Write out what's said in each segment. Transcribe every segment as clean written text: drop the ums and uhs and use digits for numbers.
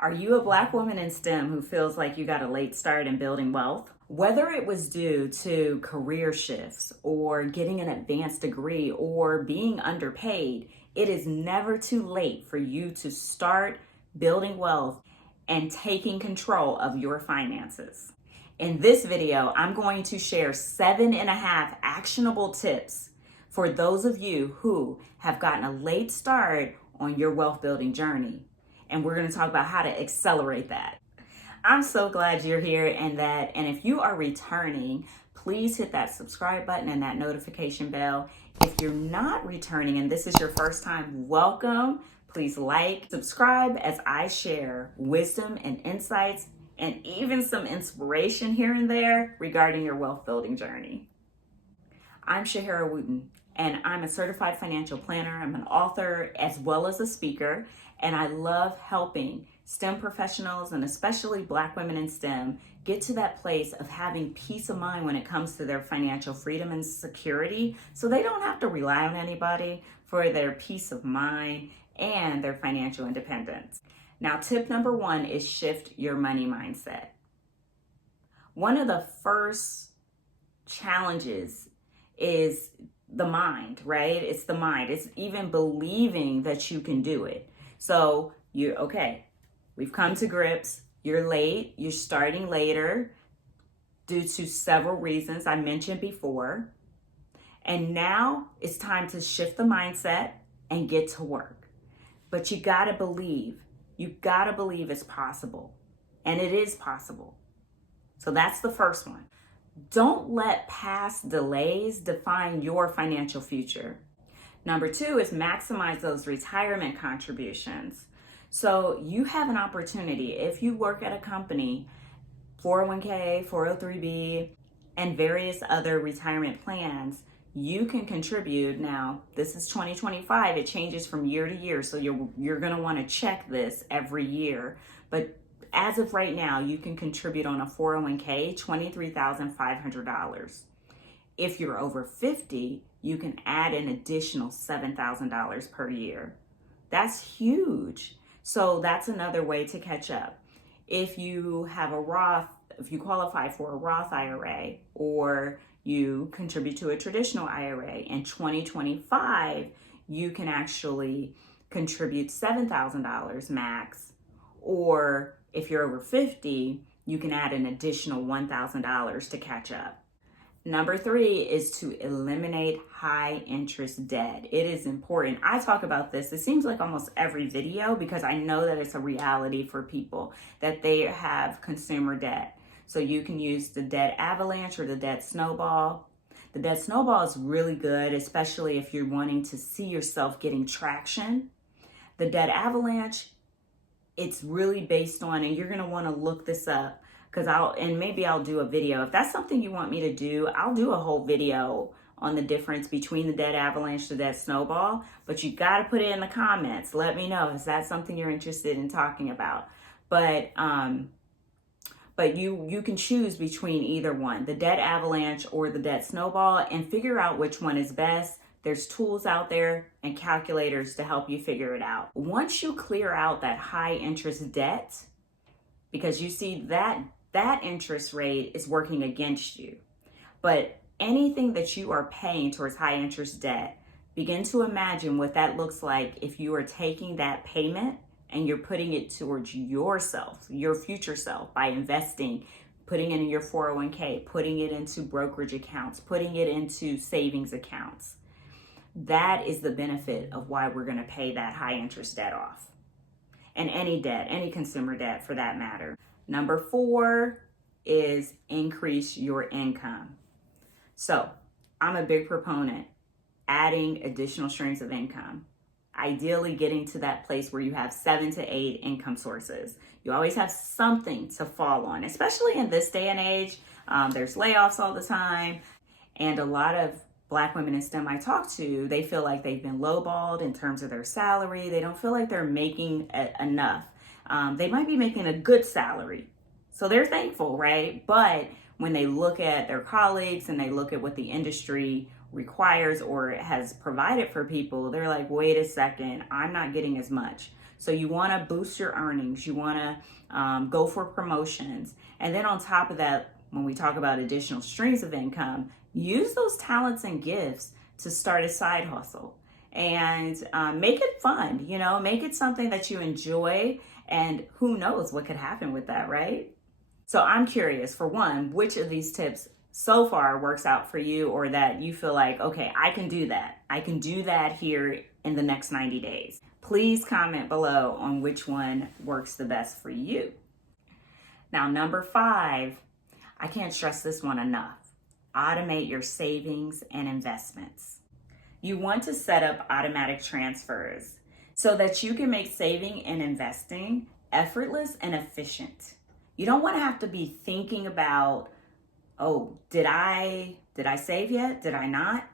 Are you a Black woman in STEM who feels like you got a late start in building wealth? Whether it was due to career shifts or getting an advanced degree or being underpaid, it is never too late for you to start building wealth and taking control of your finances. In this video, I'm going to share 7.5 actionable tips for those of you who have gotten a late start on your wealth building journey. And we're going to talk about how to accelerate that. I'm so glad you're here and if you are returning, please hit that subscribe button and that notification bell. If you're not returning and this is your first time, welcome. Please like, subscribe as I share wisdom and insights and even some inspiration here and there regarding your wealth building journey. I'm Shehara Wooten, and I'm a certified financial planner. I'm an author as well as a speaker, and I love helping STEM professionals and especially Black women in STEM get to that place of having peace of mind when it comes to their financial freedom and security, so they don't have to rely on anybody for their peace of mind and their financial independence. Now, tip number 1 is shift your money mindset. One of the first challenges is the mind, right? It's the mind. It's even believing that you can do it. So we've come to grips. You're late. You're starting later due to several reasons I mentioned before. And now it's time to shift the mindset and get to work. But you got to believe. You got to believe it's possible. And it is possible. So that's the first one. Don't let past delays define your financial future. Number 2 is maximize those retirement contributions. So you have an opportunity. If you work at a company, 401k, 403b, and various other retirement plans, you can contribute. Now, this is 2025. It changes from year to year, so you're going to want to check this every year. But as of right now, you can contribute on a 401k $23,500. If you're over 50, you can add an additional $7,000 per year. That's huge. So that's another way to catch up. If you have if you qualify for a Roth IRA or you contribute to a traditional IRA, in 2025, you can actually contribute $7,000 max. Or if you're over 50, you can add an additional $1,000 to catch up. Number 3 is to eliminate high interest debt. It is important. I talk about this. It seems like almost every video because I know that it's a reality for people that they have consumer debt. So you can use the debt avalanche or the debt snowball. The debt snowball is really good, especially if you're wanting to see yourself getting traction. The debt avalanche, it's really based on, and you're going to want to look this up because maybe I'll do a video. If that's something you want me to do, I'll do a whole video on the difference between the debt avalanche, the debt snowball, but you got to put it in the comments. Let me know. Is that something you're interested in talking about? But you can choose between either one, the debt avalanche or the debt snowball, and figure out which one is best. There's tools out there and calculators to help you figure it out. Once you clear out that high interest debt, because you see that interest rate is working against you, but anything that you are paying towards high interest debt, begin to imagine what that looks like if you are taking that payment and you're putting it towards yourself, your future self, by investing, putting it in your 401k, putting it into brokerage accounts, putting it into savings accounts. That is the benefit of why we're going to pay that high interest debt off. And any debt, any consumer debt for that matter. Number 4 is increase your income. So I'm a big proponent adding additional streams of income. Ideally getting to that place where you have 7 to 8 income sources. You always have something to fall on, especially in this day and age. There's layoffs all the time, and a lot of Black women in STEM I talk to, they feel like they've been lowballed in terms of their salary. They don't feel like they're making enough. They might be making a good salary, so they're thankful, right? But when they look at their colleagues and they look at what the industry requires or has provided for people, they're like, wait a second, I'm not getting as much. So you want to boost your earnings. You want to go for promotions. And then on top of that, when we talk about additional streams of income, use those talents and gifts to start a side hustle and make it fun, make it something that you enjoy, and who knows what could happen with that, right? So I'm curious, for one, which of these tips so far works out for you, or that you feel like, okay, I can do that. I can do that here in the next 90 days. Please comment below on which one works the best for you. Now, number 5, I can't stress this one enough. Automate your savings and investments. You want to set up automatic transfers so that you can make saving and investing effortless and efficient. You don't want to have to be thinking about, oh, did I save yet? Did I not?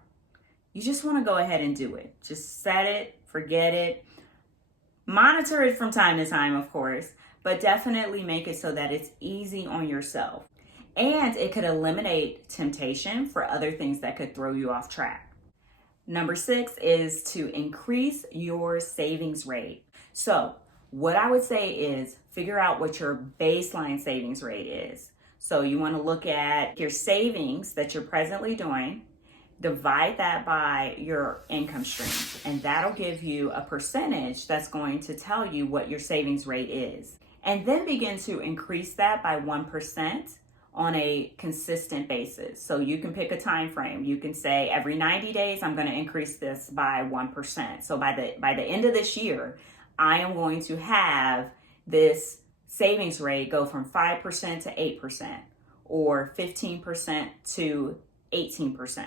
You just want to go ahead and do it. Just set it, forget it. Monitor it from time to time, of course, but definitely make it so that it's easy on yourself. And it could eliminate temptation for other things that could throw you off track. Number 6 is to increase your savings rate. So what I would say is figure out what your baseline savings rate is. So you want to look at your savings that you're presently doing, divide that by your income stream, and that'll give you a percentage that's going to tell you what your savings rate is. And then begin to increase that by 1% on a consistent basis. So you can pick a time frame. You can say every 90 days, I'm going to increase this by 1%. So by the end of this year, I am going to have this savings rate go from 5% to 8%, or 15% to 18%.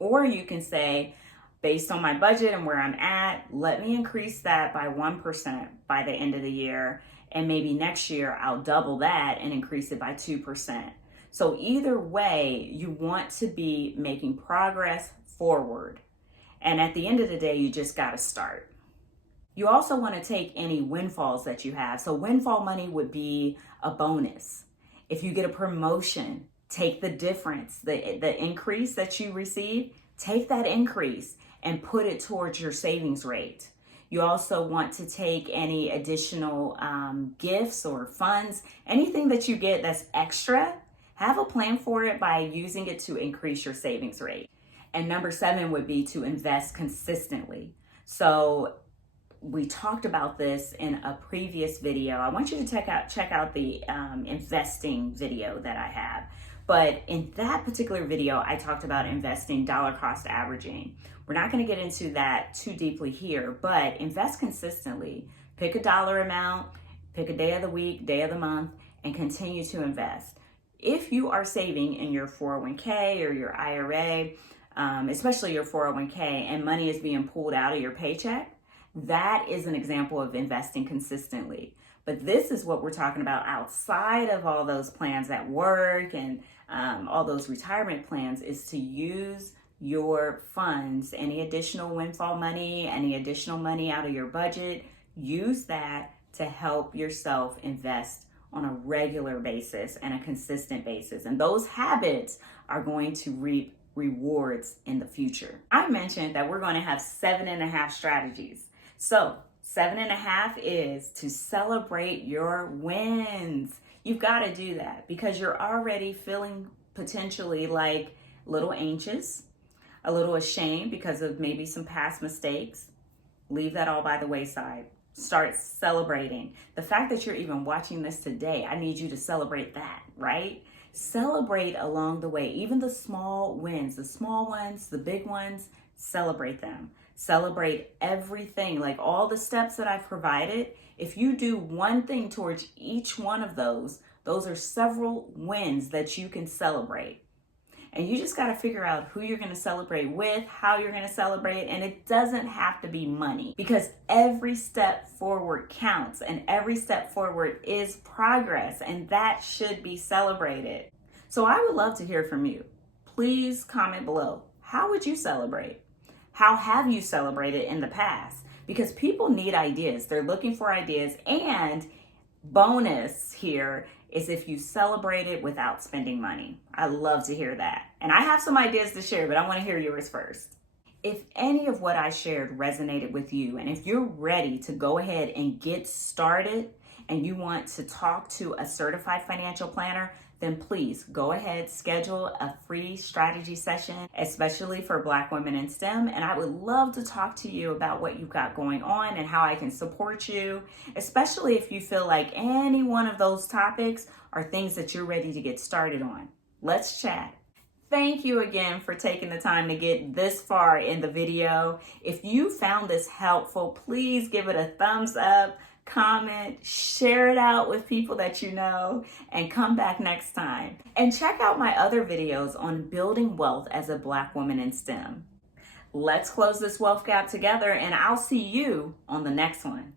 Or you can say, based on my budget and where I'm at, let me increase that by 1% by the end of the year. And maybe next year I'll double that and increase it by 2%. So either way, you want to be making progress forward. And at the end of the day, you just got to start. You also want to take any windfalls that you have. So windfall money would be a bonus. If you get a promotion, take the difference, the increase that you receive, take that increase and put it towards your savings rate. You also want to take any additional gifts or funds, anything that you get that's extra, have a plan for it by using it to increase your savings rate. And number 7 would be to invest consistently. So we talked about this in a previous video. I want you to check out the investing video that I have. But in that particular video, I talked about investing dollar cost averaging. We're not going to get into that too deeply here, but invest consistently. Pick a dollar amount, pick a day of the week, day of the month, and continue to invest. If you are saving in your 401k or your IRA, especially your 401k, and money is being pulled out of your paycheck, that is an example of investing consistently. But this is what we're talking about outside of all those plans at work and all those retirement plans, is to use your funds, any additional windfall money, any additional money out of your budget, use that to help yourself invest on a regular basis and a consistent basis. And those habits are going to reap rewards in the future. I mentioned that we're going to have 7.5 strategies. So 7.5 is to celebrate your wins. You've got to do that because you're already feeling potentially like a little anxious, a little ashamed because of maybe some past mistakes. Leave that all by the wayside. Start celebrating. The fact that you're even watching this today, I need you to celebrate that, right? Celebrate along the way, even the small wins, the small ones, the big ones, celebrate them. Celebrate everything, like all the steps that I've provided. If you do one thing towards each one of those are several wins that you can celebrate. And you just got to figure out who you're going to celebrate with, how you're going to celebrate. And it doesn't have to be money, because every step forward counts and every step forward is progress, and that should be celebrated. So I would love to hear from you. Please comment below. How would you celebrate? How have you celebrated in the past? Because people need ideas. They're looking for ideas. And bonus here is if you celebrate it without spending money. I love to hear that. And I have some ideas to share, but I want to hear yours first. If any of what I shared resonated with you, and if you're ready to go ahead and get started and you want to talk to a certified financial planner, then please go ahead, schedule a free strategy session, especially for Black women in STEM. And I would love to talk to you about what you've got going on and how I can support you, especially if you feel like any one of those topics are things that you're ready to get started on. Let's chat. Thank you again for taking the time to get this far in the video. If you found this helpful, please give it a thumbs up, comment, share it out with people that you know, and come back next time. And check out my other videos on building wealth as a Black woman in STEM. Let's close this wealth gap together, and I'll see you on the next one.